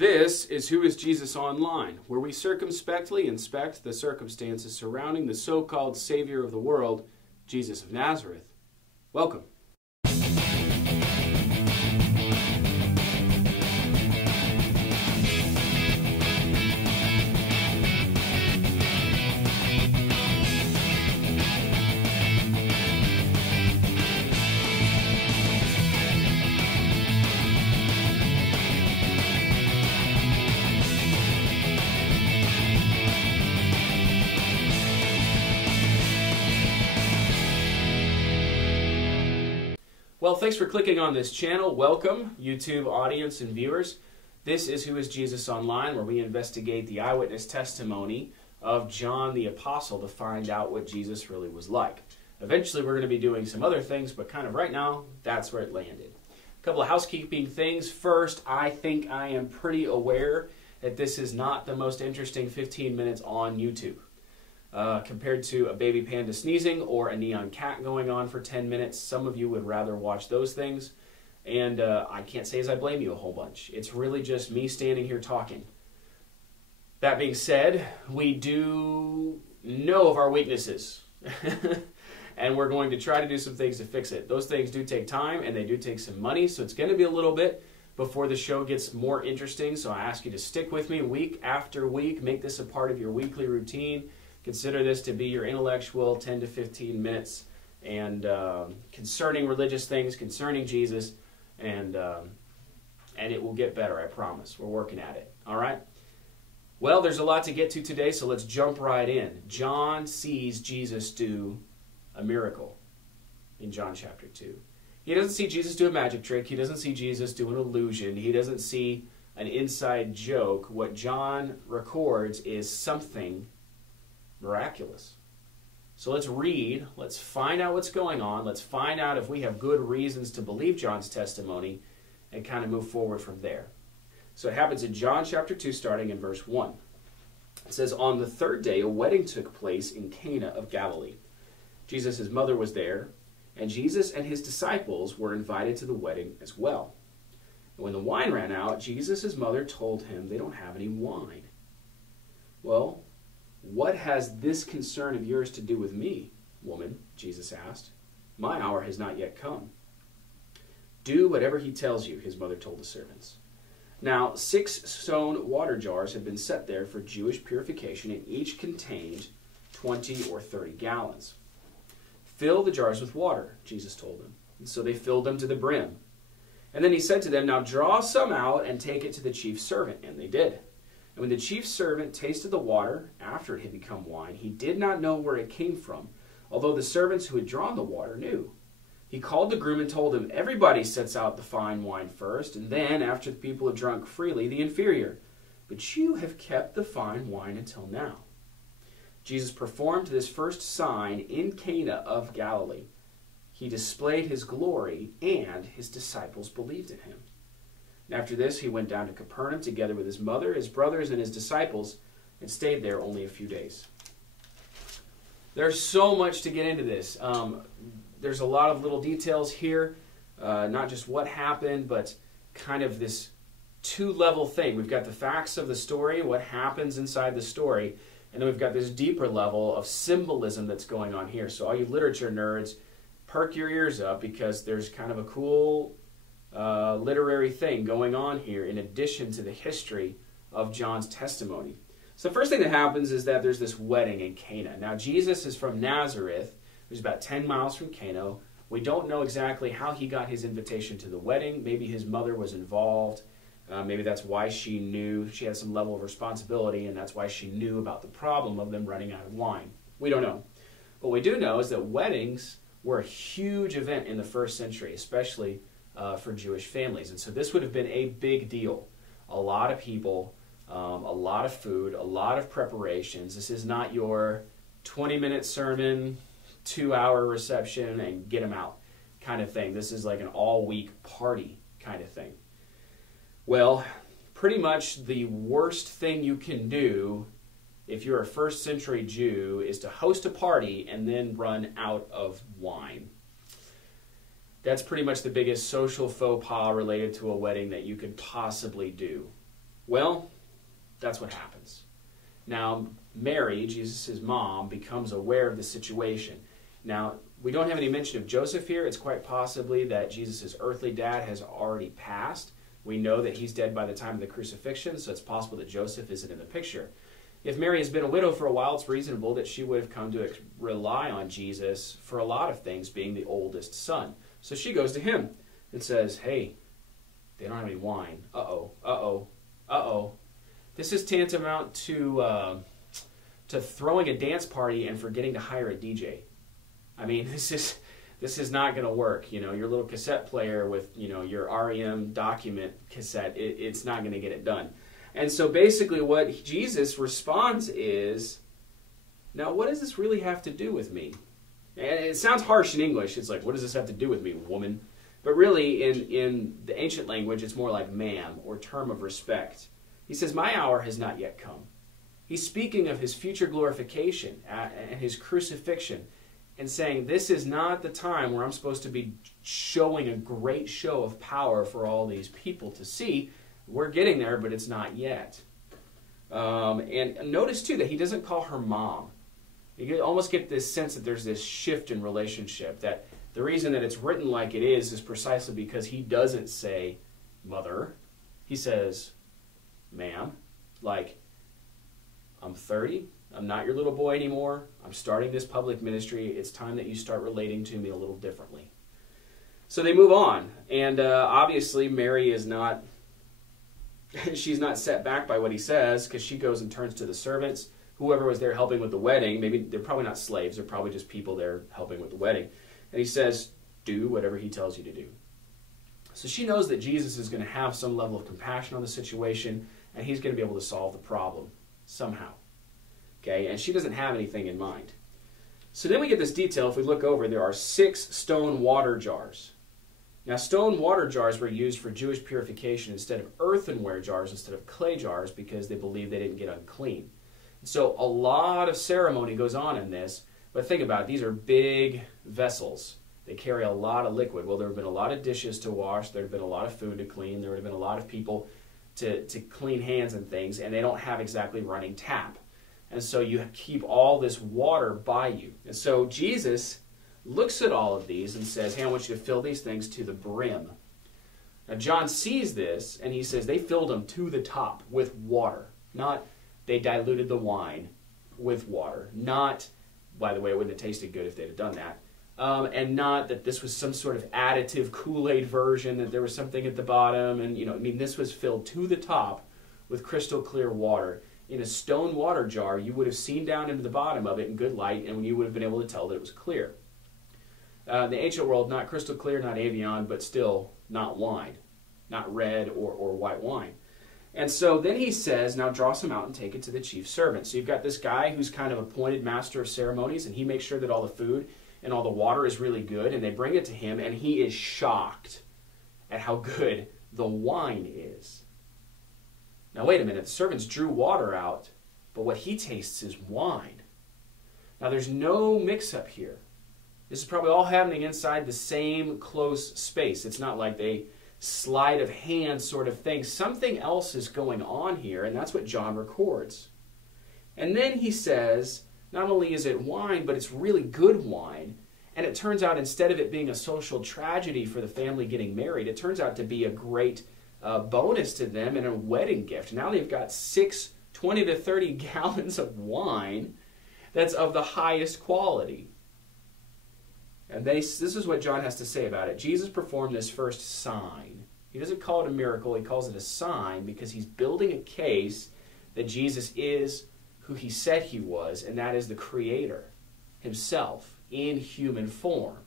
This is Who is Jesus Online, where we circumspectly inspect the circumstances surrounding the so-called Savior of the world, Jesus of Nazareth. Welcome. Well, thanks for clicking on this channel. Welcome, YouTube audience and viewers. This is Who is Jesus Online, where we investigate the eyewitness testimony of John the Apostle to find out what Jesus really was like. Eventually, we're going to be doing some other things, but kind of right now, that's where it landed. A couple of housekeeping things. First, I think I am pretty aware that this is not the most interesting 15 minutes on YouTube. Compared to a baby panda sneezing or a neon cat going on for 10 minutes, some of you would rather watch those things, and I can't say as I blame you a whole bunch. It's really just me standing here talking. That being said, we do know of our weaknesses, and we're going to try to do some things to fix it. Those things do take time, and they do take some money, so it's going to be a little bit before the show gets more interesting, so I ask you to stick with me week after week. Make this a part of your weekly routine. Consider this to be your intellectual 10 to 15 minutes and concerning religious things, concerning Jesus, and it will get better, I promise. We're working at it, all right? Well, there's a lot to get to today, so let's jump right in. John sees Jesus do a miracle in John chapter 2. He doesn't see Jesus do a magic trick. He doesn't see Jesus do an illusion. He doesn't see an inside joke. What John records is something miraculous. So let's read, let's find out what's going on, let's find out if we have good reasons to believe John's testimony, and kind of move forward from there. So it happens in John chapter 2, starting in verse 1. It says, "On the third day, a wedding took place in Cana of Galilee. Jesus' mother was there, and Jesus and his disciples were invited to the wedding as well. And when the wine ran out, Jesus' mother told him they don't have any wine. Well, what has this concern of yours to do with me, woman?" Jesus asked. "My hour has not yet come." "Do whatever he tells you," his mother told the servants. Now 6 stone water jars had been set there for Jewish purification, and each contained 20 or 30 gallons. "Fill the jars with water," Jesus told them. And so they filled them to the brim. And then he said to them, "Now draw some out and take it to the chief servant." And they did. And when the chief servant tasted the water, after it had become wine, he did not know where it came from, although the servants who had drawn the water knew. He called the groom and told him, "Everybody sets out the fine wine first, and then, after the people have drunk freely, the inferior. But you have kept the fine wine until now." Jesus performed this first sign in Cana of Galilee. He displayed his glory, and his disciples believed in him. After this, he went down to Capernaum together with his mother, his brothers, and his disciples, and stayed there only a few days. There's so much to get into this. There's a lot of little details here, not just what happened, but kind of this two-level thing. We've got the facts of the story, what happens inside the story, and then we've got this deeper level of symbolism that's going on here. So all you literature nerds, perk your ears up, because there's kind of a cool literary thing going on here in addition to the history of John's testimony. So the first thing that happens is that there's this wedding in Cana. Now Jesus is from Nazareth, which is about 10 miles from Cana. We don't know exactly how he got his invitation to the wedding. Maybe his mother was involved. Maybe that's why she knew. She had some level of responsibility, and that's why she knew about the problem of them running out of wine. We don't know. What we do know is that weddings were a huge event in the first century, especially for Jewish families. And so this would have been a big deal. A lot of people, a lot of food, a lot of preparations. This is not your 20-minute sermon, 2-hour reception, and get them out kind of thing. This is like an all-week party kind of thing. Well, pretty much the worst thing you can do if you're a first century Jew is to host a party and then run out of wine. That's pretty much the biggest social faux pas related to a wedding that you could possibly do. Well, that's what happens. Now, Mary, Jesus' mom, becomes aware of the situation. Now, we don't have any mention of Joseph here. It's quite possibly that Jesus' earthly dad has already passed. We know that he's dead by the time of the crucifixion, so it's possible that Joseph isn't in the picture. If Mary has been a widow for a while, it's reasonable that she would have come to rely on Jesus for a lot of things, being the oldest son. So she goes to him and says, hey, they don't have any wine. Uh-oh, uh-oh, uh-oh. This is tantamount to throwing a dance party and forgetting to hire a DJ. I mean, this is not going to work. You know, your little cassette player with, you know, your REM document cassette, it's not going to get it done. And so basically what Jesus responds is, now what does this really have to do with me? And it sounds harsh in English. It's like, what does this have to do with me, woman? But really, in the ancient language, it's more like ma'am, or term of respect. He says, my hour has not yet come. He's speaking of his future glorification and his crucifixion, and saying, this is not the time where I'm supposed to be showing a great show of power for all these people to see. We're getting there, but it's not yet. And notice, too, that he doesn't call her mom. You almost get this sense that there's this shift in relationship, that the reason that it's written like it is precisely because he doesn't say mother. He says, ma'am, like, I'm 30. I'm not your little boy anymore. I'm starting this public ministry. It's time that you start relating to me a little differently. So they move on. And obviously Mary is not, she's not set back by what he says, because she goes and turns to the servants, whoever was there helping with the wedding. Maybe they're probably not slaves. They're probably just people there helping with the wedding. And he says, do whatever he tells you to do. So she knows that Jesus is going to have some level of compassion on the situation, and he's going to be able to solve the problem somehow. Okay, and she doesn't have anything in mind. So then we get this detail. If we look over, there are 6 stone water jars. Now, stone water jars were used for Jewish purification instead of earthenware jars, instead of clay jars, because they believed they didn't get unclean. So a lot of ceremony goes on in this, but think about it. These are big vessels. They carry a lot of liquid. Well, there have been a lot of dishes to wash. There have been a lot of food to clean. There would have been a lot of people to clean hands and things, and they don't have exactly running tap. And so you keep all this water by you. And so Jesus looks at all of these and says, hey, I want you to fill these things to the brim. Now, John sees this, and he says they filled them to the top with water. Not they diluted the wine with water. Not, by the way, it wouldn't have tasted good if they'd have done that. And not that this was some sort of additive Kool-Aid version, that there was something at the bottom. And, I mean, this was filled to the top with crystal clear water. In a stone water jar, you would have seen down into the bottom of it in good light, and you would have been able to tell that it was clear. In the ancient world, not crystal clear, not Evian, but still not wine, not red or white wine. And so then he says, now draw some out and take it to the chief servant. So you've got this guy who's kind of appointed master of ceremonies, and he makes sure that all the food and all the water is really good, and they bring it to him, and he is shocked at how good the wine is. Now wait a minute, the servants drew water out, but what he tastes is wine. Now there's no mix-up here. This is probably all happening inside the same close space. It's not like a sleight of hand sort of thing. Something else is going on here, and that's what John records. And then he says, not only is it wine, but it's really good wine. And it turns out, instead of it being a social tragedy for the family getting married, it turns out to be a great bonus to them and a wedding gift. Now they've got 20 to 30 gallons of wine that's of the highest quality. And this is what John has to say about it. Jesus performed this first sign. He doesn't call it a miracle. He calls it a sign because he's building a case that Jesus is who he said he was, and that is the Creator himself in human form.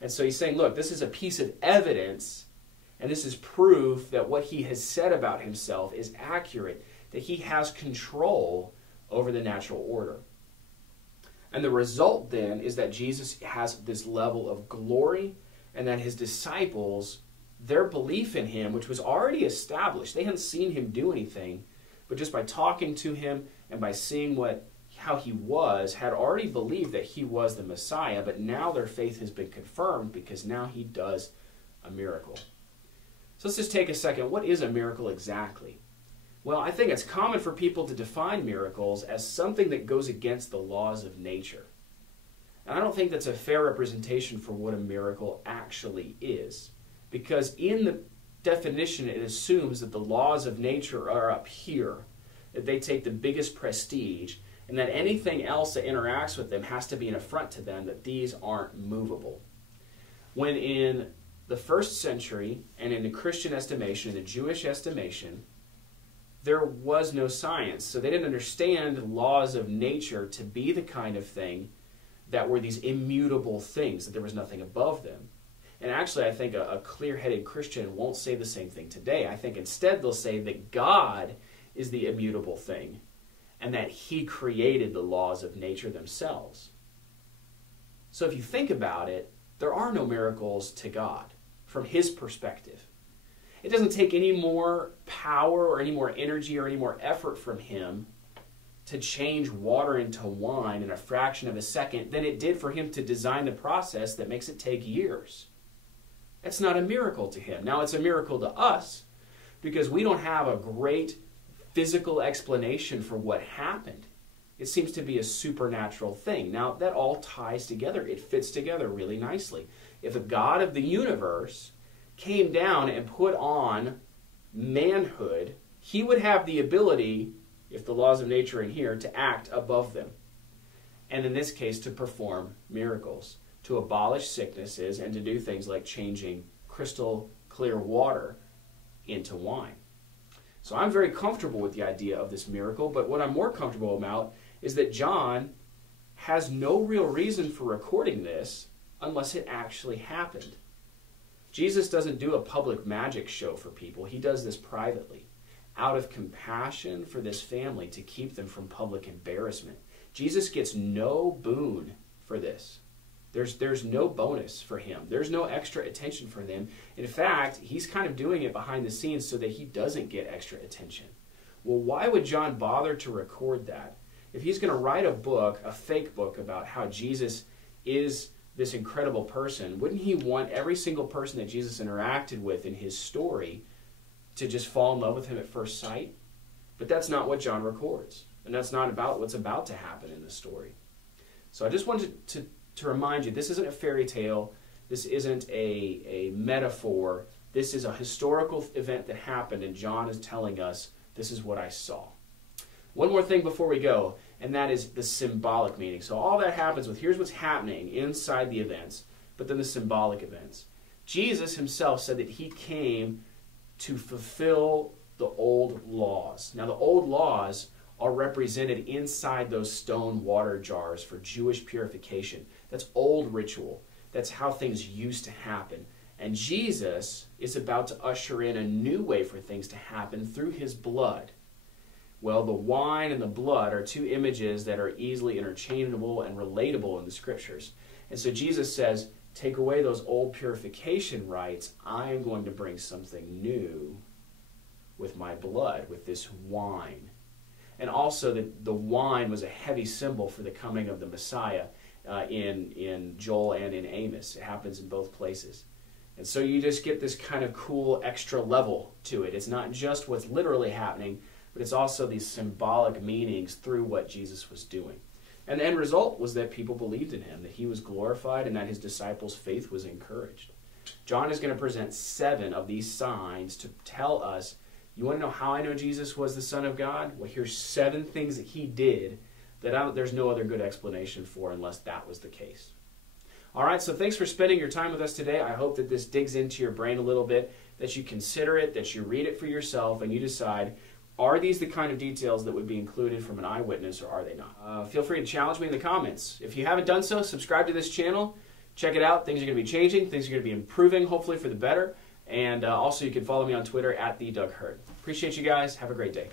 And so he's saying, look, this is a piece of evidence, and this is proof that what he has said about himself is accurate, that he has control over the natural order. And the result then is that Jesus has this level of glory, and that his disciples, their belief in him, which was already established, they hadn't seen him do anything, but just by talking to him and by seeing how he was, had already believed that he was the Messiah, but now their faith has been confirmed because now he does a miracle. So let's just take a second. What is a miracle exactly? Well, I think it's common for people to define miracles as something that goes against the laws of nature. And I don't think that's a fair representation for what a miracle actually is. Because in the definition, it assumes that the laws of nature are up here, that they take the biggest prestige, and that anything else that interacts with them has to be an affront to them, that these aren't movable. When in the first century, and in the Christian estimation, in the Jewish estimation, there was no science. So they didn't understand laws of nature to be the kind of thing that were these immutable things, that there was nothing above them. And actually, I think a clear-headed Christian won't say the same thing today. I think instead they'll say that God is the immutable thing, and that he created the laws of nature themselves. So if you think about it, there are no miracles to God from his perspective. It doesn't take any more power or any more energy or any more effort from him to change water into wine in a fraction of a second than it did for him to design the process that makes it take years. That's not a miracle to him. Now, it's a miracle to us because we don't have a great physical explanation for what happened. It seems to be a supernatural thing. Now, that all ties together. It fits together really nicely. If a God of the universe came down and put on manhood, he would have the ability, if the laws of nature are in here, to act above them. And in this case, to perform miracles, to abolish sicknesses, and to do things like changing crystal clear water into wine. So I'm very comfortable with the idea of this miracle, but what I'm more comfortable about is that John has no real reason for recording this unless it actually happened. Jesus doesn't do a public magic show for people. He does this privately, out of compassion for this family to keep them from public embarrassment. Jesus gets no boon for this. There's no bonus for him. There's no extra attention for them. In fact, he's kind of doing it behind the scenes so that he doesn't get extra attention. Well, why would John bother to record that? If he's going to write a book, a fake book, about how Jesus is this incredible person, wouldn't he want every single person that Jesus interacted with in his story to just fall in love with him at first sight? But that's not what John records. And that's not about what's about to happen in the story. So I just wanted to remind you, this isn't a fairy tale. This isn't a metaphor. This is a historical event that happened, and John is telling us, this is what I saw. One more thing before we go, and that is the symbolic meaning. So all that happens with, here's what's happening inside the events, but then the symbolic events. Jesus himself said that he came to fulfill the old laws. Now the old laws are represented inside those stone water jars for Jewish purification. That's old ritual. That's how things used to happen. And Jesus is about to usher in a new way for things to happen through his blood. Well, the wine and the blood are two images that are easily interchangeable and relatable in the scriptures. And so Jesus says, take away those old purification rites. I am going to bring something new with my blood, with this wine. And also that the wine was a heavy symbol for the coming of the Messiah in Joel and in Amos. It happens in both places. And so you just get this kind of cool extra level to it. It's not just what's literally happening, but it's also these symbolic meanings through what Jesus was doing. And the end result was that people believed in him, that he was glorified, and that his disciples' faith was encouraged. John is going to present 7 of these signs to tell us, you want to know how I know Jesus was the Son of God? Well, here's 7 things that he did that there's no other good explanation for unless that was the case. All right, so thanks for spending your time with us today. I hope that this digs into your brain a little bit, that you consider it, that you read it for yourself, and you decide, are these the kind of details that would be included from an eyewitness, or are they not? Feel free to challenge me in the comments. If you haven't done so, subscribe to this channel. Check it out. Things are going to be changing. Things are going to be improving, hopefully for the better. And also, you can follow me on Twitter at @TheDougHurt. Appreciate you guys. Have a great day.